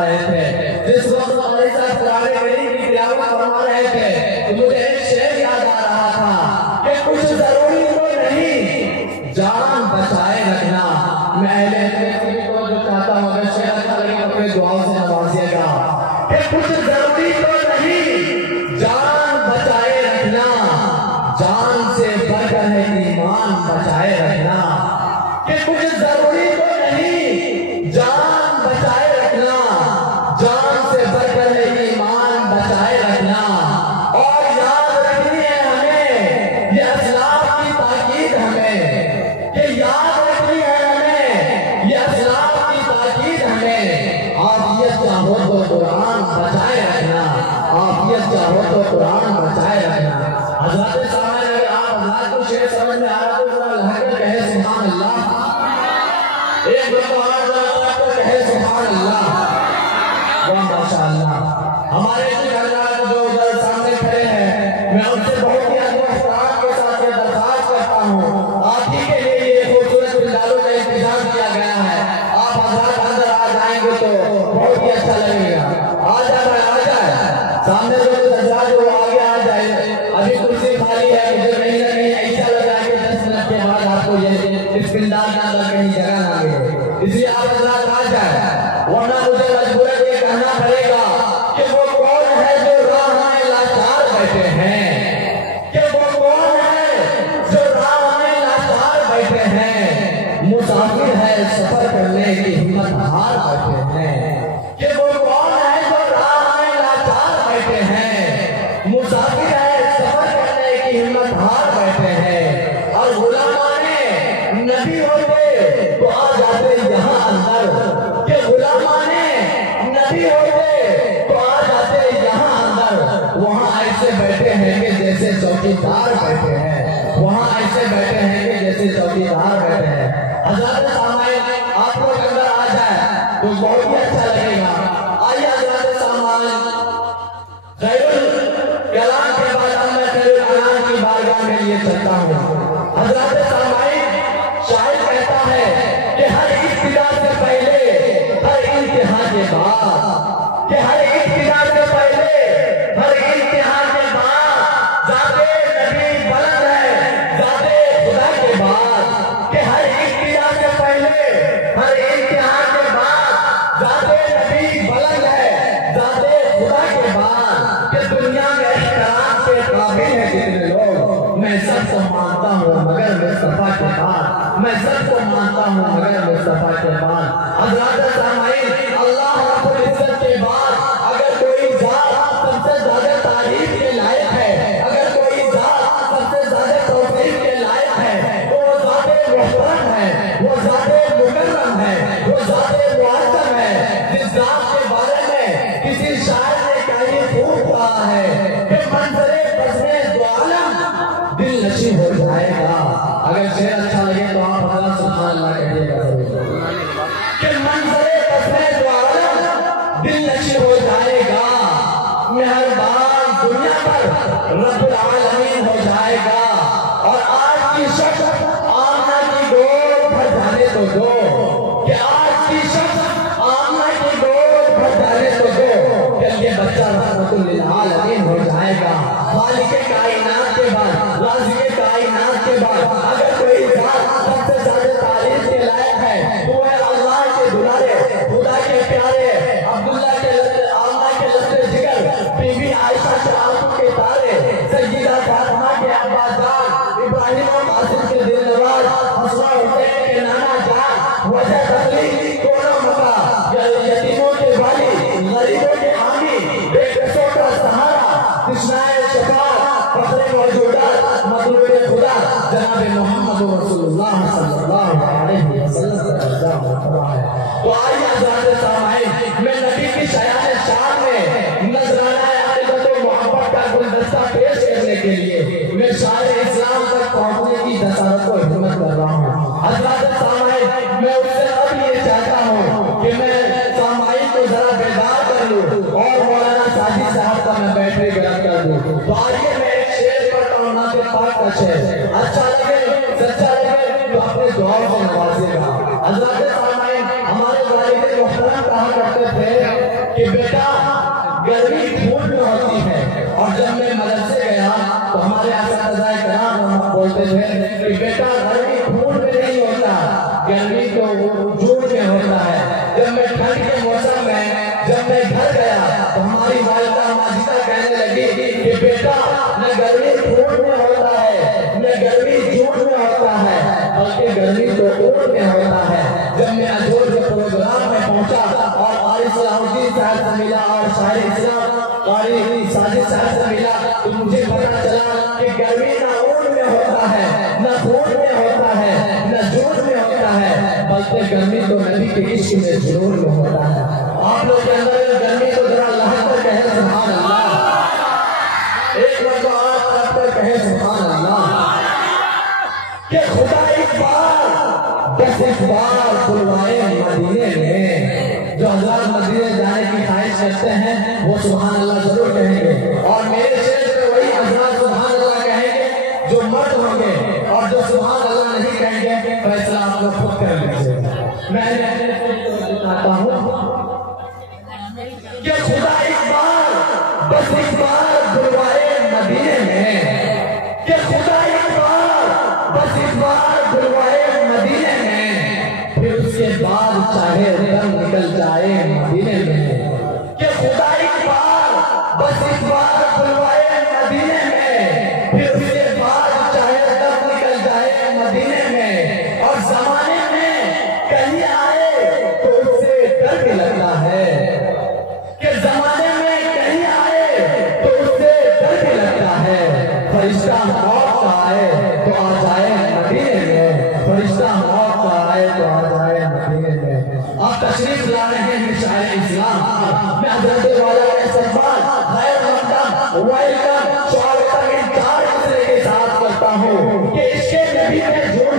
रहे थे, जिस वक्त मौलवी साहब कुरान करीम की तिलावत फरमा रहे थे, तो मुझे एक शेर याद आ रहा था कि कुछ जरूरी तो नहीं, जान बचाए रखना। मैं अहले को जो चाहता हूँ, अगर शेर अच्छा लगे तो अपने दुआओं से नवाजिएगा कि कुछ जरूरी तो नहीं, जान बचाए रखना, जान से बढ़कर है ईमान बचाए रखना। कि कुछ जरूरी तो नहीं, जान बचाए रखना, जान से बढ़कर है ईमान बचाए रखना। और याद रखनी है हमें ये असलाफ की ताकीद, हमें कि याद रखनी है हमें ये असलाफ की ताकीद हमें। आफियत चाहो तो कुरान बचाए रखना, आफियत चाहो तो कुरान बचाए रखना। हज़रत सामने अगर आप हज़रत को शेर समझ में आ रहा तो जरा लहकर कहे सुभान अल्लाह, एक बार तो कहे सुभान अल्लाह। वाह माशाअल्लाह। हमारे हज़रत जो उधर सामने खड़े हैं, मैं उनसे बहुत ही अदब के साथ ये दरख्वास्त करता हूँ, आप ही के लिए ये खूबसूरत बिंदालों का इंतजाम किया गया है। आप हज़रत अंदर आ जाएंगे तो बहुत ही अच्छा लगेगा। आ जाए सामने जो हज़रत जो आगे आ जाए, अभी कुर्सी खाली है, मुझे कहीं ना कहीं ऐसा लगा कि 10 मिनट के बाद आपको ये इस बिंदाल के अंदर कहीं जगह ना मिले, इसलिए आप हज़रत आ जाए, वरना मुझे मजबूरन ये कहना पड़ेगा कि वो कौन है जो राह में लाचार बैठे हैं, कि वो कौन है जो राह में लाचार बैठे हैं, मुसाफिर है सफर करने की हिम्मत हार बैठे हैं। कि वो कौन है जो राह में लाचार बैठे हैं, मुसाफिर है सफर करने की हिम्मत हार बैठे हैं। और गुलामाने नबी होते तो आ जाते यहाँ अंदर, कि गुलामाने नबी होते तो आ जाते यहाँ अंदर। वहाँ ऐसे बैठे हैं कि जैसे चौकीदार बैठे हैं, वहाँ ऐसे बैठे हैं कि जैसे चौकीदार बैठे हैं। हज़रत सामाईन आप लोग अंदर आ जाए तो बहुत ही अच्छा लगेगा। आइए हज़रत सामाईन, खैरुल कलाम के बाद मैं खैरुल कलाम की बारगाह में लिए चलता हूँ। हज़रत सामाईन शायर कहता है कि हर इब्तिदा से पहले हर इम्तिहान के बाद, कि हर इब्तिदा से पहले हर इम्तिहान के बाद ज़ाते नबी बुलंद है, ज़ाते खुदा के बाद। कि हर इब्तिदा से पहले हर इम्तिहान के बाद ज़ाते नबी बुलंद है, ज़ाते खुदा के बाद। कि दुनिया में एहतराम के काबिल है जितने लोग, मैं सबको मानता हूँ मगर मुस्तफा के बाद, मैं सबको मानता हूँ मगर मुस्तफा के बाद। हज़रत सामाईन, अल्लाह रब्बुल इज्जत के बाद अगर कोई ज़ात सबसे ज़्यादा तारीफ के लायक है, अगर कोई ज़ात सबसे ज़्यादा तौफ़ीक़ के लायक है, तो वो ज़ाते मुहतरम है, वो ज़ाते मुकर्रम है, वो ज़ाते मुअज़्ज़म है, जिस ज़ात के बारे में किसी शायर ने कहीं खूब कहा है कि मंज़रे बसने दो आलम दिल नशी हो जाएगा। अगर शेर अच्छा लगे तो आप हज़रत सुभान अल्लाह कहिएगा कि मंज़रे बसने दो आलम दिल नशी हो जाएगा। मेहरबान दुनिया पर रब्बुल आलमीन हो जाएगा। और आज की शख्स आमना की गोद भर जाने तो दो, कि आज की शख्स आमना की गोद भर जाने तो दो, कि ये बच्चा रहमतुल लिल आलमीन हो जाएगा। खालिक़े कायनात के बाद, राज़िक़े कायनात के बाद अगर कोई ज़ात सबसे ज़्यादा तारीफ के लायक है तो वह अल्लाह के दुलारे, खुदा के प्यारे, अब्दुल्लाह के आमना के लफ्ज़े जिगर, बीबी आयशा के आंखों के तारे, सय्यदा फातिमा के अब्बाजान, इब्राहिम और कासिम के दिलनवाज, हसन हुसैन के नाना जान, वजह तकलीफ दोनों मका, यतीमों के वाली, गरीबों के हामी, बेकसों का सहारा, कृष्णाए शफाअत, फख्रे मौजूदात, मतलूबे खुदा जनाब मोहम्मद रसूलुल्लाह सल्लल्लाहु अलैहि वसल्लम का दर्जा मरतबा है। तो आइए हज़रत सामाईन, मैं नबी की शायान शान में नजराना अक़ीदत व मोहब्बत का गुलदस्ता पेश करने के लिए मैं शायर इस्लाम तक पहुंचने की जसारत को हिम्मत कर रहा हूँ। हज़रत सामाईन, मैं उससे अब ये चाहता हूँ कि मैं सामाईन को जरा बेदार कर लूँ और मौलाना साजिद साहब का मैं बैटरी गर्म कर दूँ। तो आइए मैं एक शेर पढ़ता हूँ, नाते पाक का शेर। अच्छा लगे, सच्चा लगे तो अपने दुआओं से नवाजिएगा। हज़रत सामाईन, हमारे वालिद मोहतरम कहा करते थे कि बेटा गर्मी खून में होती है। और जब मैं मदरसे गया तो हमारे असातिज़ा कराम बोलते थे कि बेटा गर्मी खून में नहीं होता, गर्मी तो जून में होता है। जब मैं ठंड के मौसम में जब मैं घर गया तो हमारी वालिदा माजिदा कहने लगी कि बेटा न गर्मी खून में होता है न गर्मी जून में होता है, बल्कि गर्मी तो ऊन में होता है। जब मैं अजोर के प्रोग्राम में पहुंचा और क़ारी सलाहुद्दीन साहब से मिला और शायर इस्लाम क़ारी साजिद साहब से मिला तो मुझे पता चला कि गर्मी न ऊन में होता है न खून में होता है न जून में होता है, बल्कि गर्मी तो नबी के इश्क में जुनून में होता है। आप लोग के अंदर गर्मी तो जरा अल्लाह पर कहे सुभान अल्लाह, एक मरतबा आप पर कहे सुभान अल्लाह। कि खुदा एक बार बस एक बार बुलवाए मदीने में। जो हज़रात मदीने जाने की ख्वाहिश करते हैं वो सुभान अल्लाह जरूर कहेंगे। और मेरे शेर में वही हज़रात सुभान अल्लाह कहेंगे जो मर्द होंगे, और जो सुभान अल्लाह नहीं कहेंगे फैसला आप लोग खुद कर लीजिए। मैं आता हूँ कि खुदा एक बार बस एक बार बुलवाए मदीने में, कि खुदा एक बार बस एक बार बुलवाए मदीने में, फिर उसके बाद चाहे दम निकल जाए मदीने में। कि खुदा एक बार बस एक बार बुलवाए मदीने में, फिर उसके बाद चाहे दम निकल जाए मदीने में। और जमाने में कहीं आए तो उससे डर भी लगता है, कि जमाने में कहीं आए तो उससे डर भी लगता है। फरिश्ता मौत का आए तो आ जाए मदीने में, फरिश्ता मौत का आए तो आ जाए मदीने में। आप तशरीफ ला रहे हैं शायर इस्लाम, मैं हज़रत वाला सल्मान खैर मक़दम वेलकम स्वागत इन चार दूसरे के साथ करता हूँ कि इसके नबी में जो